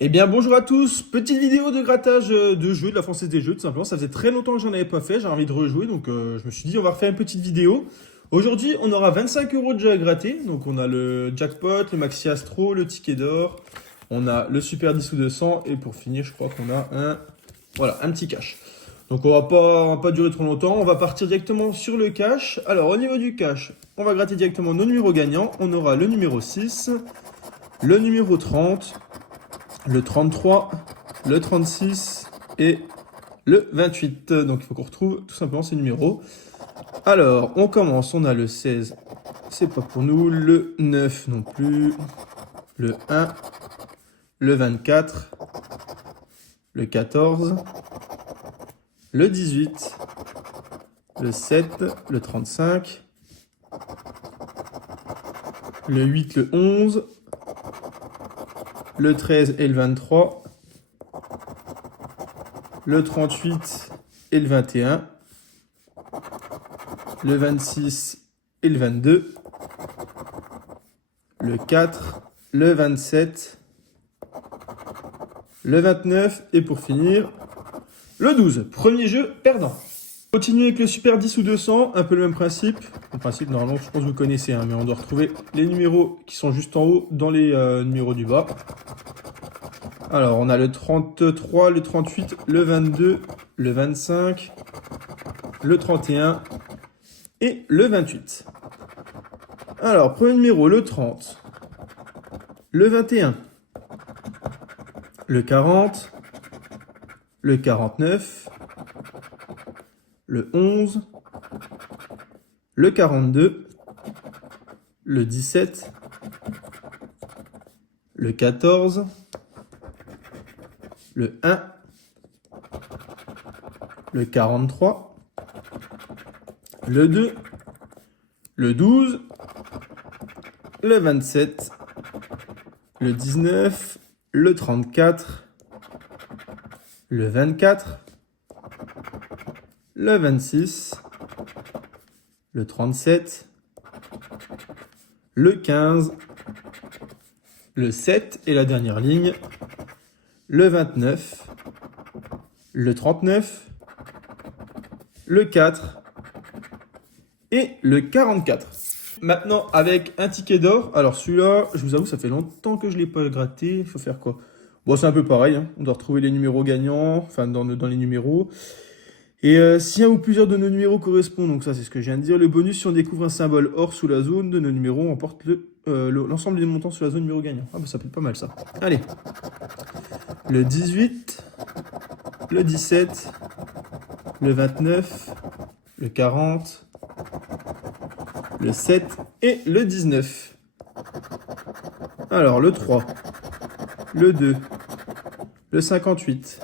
Eh bien bonjour à tous, petite vidéo de grattage de jeux, de la Française des Jeux tout simplement, ça faisait très longtemps que j'en avais pas fait, j'ai envie de rejouer donc je me suis dit on va refaire une petite vidéo. Aujourd'hui on aura 25 euros de jeux à gratter, donc on a le jackpot, le maxi astro, le ticket d'or, on a le super 10 ou 200 et pour finir je crois qu'on a un petit cash. Donc on va pas durer trop longtemps, on va partir directement sur le cash. Alors au niveau du cash, on va gratter directement nos numéros gagnants, on aura le numéro 6, le numéro 30, le 33, le 36 et le 28. Donc il faut qu'on retrouve tout simplement ces numéros. Alors, on commence, on a le 16, c'est pas pour nous, le 9 non plus, le 1, le 24, le 14, le 18, le 7, le 35, le 8, le 11, le 13 et le 23, le 38 et le 21, le 26 et le 22, le 4, le 27, le 29 et pour finir, le 12. Premier jeu perdant. Continue avec le super 10 ou 200, un peu le même principe. Le principe, normalement, je pense que vous connaissez, hein, mais on doit retrouver les numéros qui sont juste en haut dans les numéros du bas. Alors, on a le 33, le 38, le 22, le 25, le 31 et le 28. Alors, premier numéro, le 30, le 21, le 40, le 49, le 11, le 42, le 17, le 14, le 1, le 43, le 2, le 12, le 27, le 19, le 34, le 24, le 26, le 37, le 15, le 7 et la dernière ligne, le 29, le 39, le 4 et le 44. Maintenant, avec un ticket d'or, alors celui-là, je vous avoue, ça fait longtemps que je ne l'ai pas gratté. Il faut faire quoi? Bon, c'est un peu pareil, hein. On doit retrouver les numéros gagnants, enfin dans les numéros. Et si un ou plusieurs de nos numéros correspondent, donc ça c'est ce que je viens de dire, le bonus si on découvre un symbole or sous la zone de nos numéros, on emporte l'ensemble des montants sur la zone numéro gagnant. Ah bah ça peut être pas mal ça. Allez. Le 18, le 17, le 29, le 40, le 7 et le 19. Alors le 3, le 2, le 58,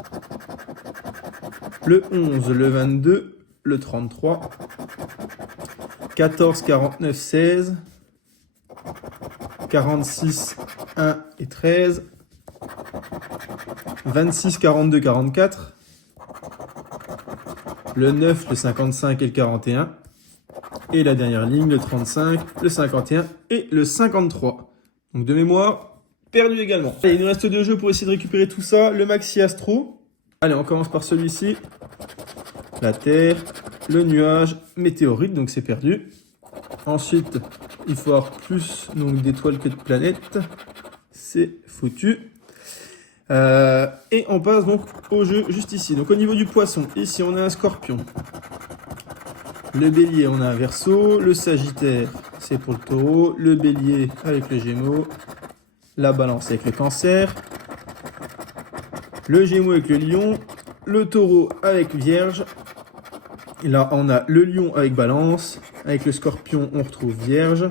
le 11, le 22, le 33, 14, 49, 16, 46, 1 et 13, 26, 42, 44, le 9, le 55 et le 41, et la dernière ligne, le 35, le 51 et le 53. Donc de mémoire, perdu également. Allez, il nous reste 2 jeux pour essayer de récupérer tout ça. Le Maxi Astro. Allez, on commence par celui-ci. La Terre, le nuage, météorite, donc c'est perdu. Ensuite, il faut avoir plus d'étoiles que de planètes. C'est foutu. Et on passe donc au jeu juste ici. Donc au niveau du poisson, ici on a un scorpion. Le bélier, on a un verseau. Le sagittaire, c'est pour le taureau. Le bélier avec le gémeaux. La balance avec le cancer. Le gémeaux avec le lion. Le taureau avec vierge. Et là, on a le lion avec balance. Avec le scorpion, on retrouve vierge.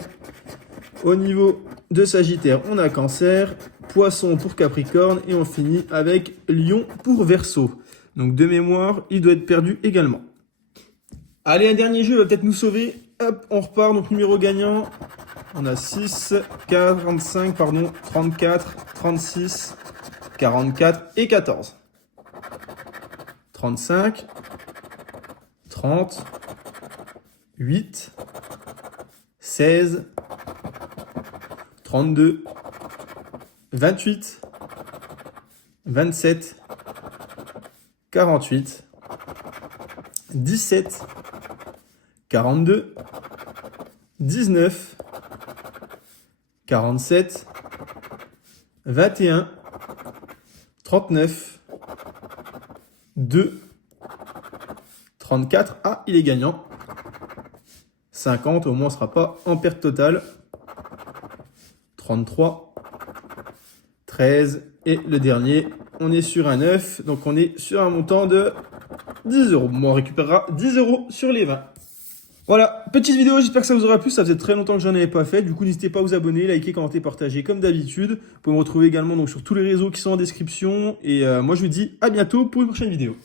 Au niveau de sagittaire, on a cancer. Poisson pour capricorne. Et on finit avec lion pour verseau. Donc de mémoire, il doit être perdu également. Allez, un dernier jeu va peut-être nous sauver. Hop, on repart. Donc numéro gagnant. On a 6, 45, pardon, 34, 36, 44 et 14. 35, 30, 8, 16, 32, 28, 27, 48, 17, 42, 19, 47, 21, 39, 2, 34. Ah, il est gagnant. 50, au moins on ne sera pas en perte totale. 33, 13 et le dernier, on est sur un 9, donc on est sur un montant de 10 euros. Bon, on récupérera 10 euros sur les 20. Voilà, petite vidéo, j'espère que ça vous aura plu, ça faisait très longtemps que j'en avais pas fait, du coup n'hésitez pas à vous abonner, liker, commenter, partager comme d'habitude. Vous pouvez me retrouver également donc, sur tous les réseaux qui sont en description, et moi je vous dis à bientôt pour une prochaine vidéo.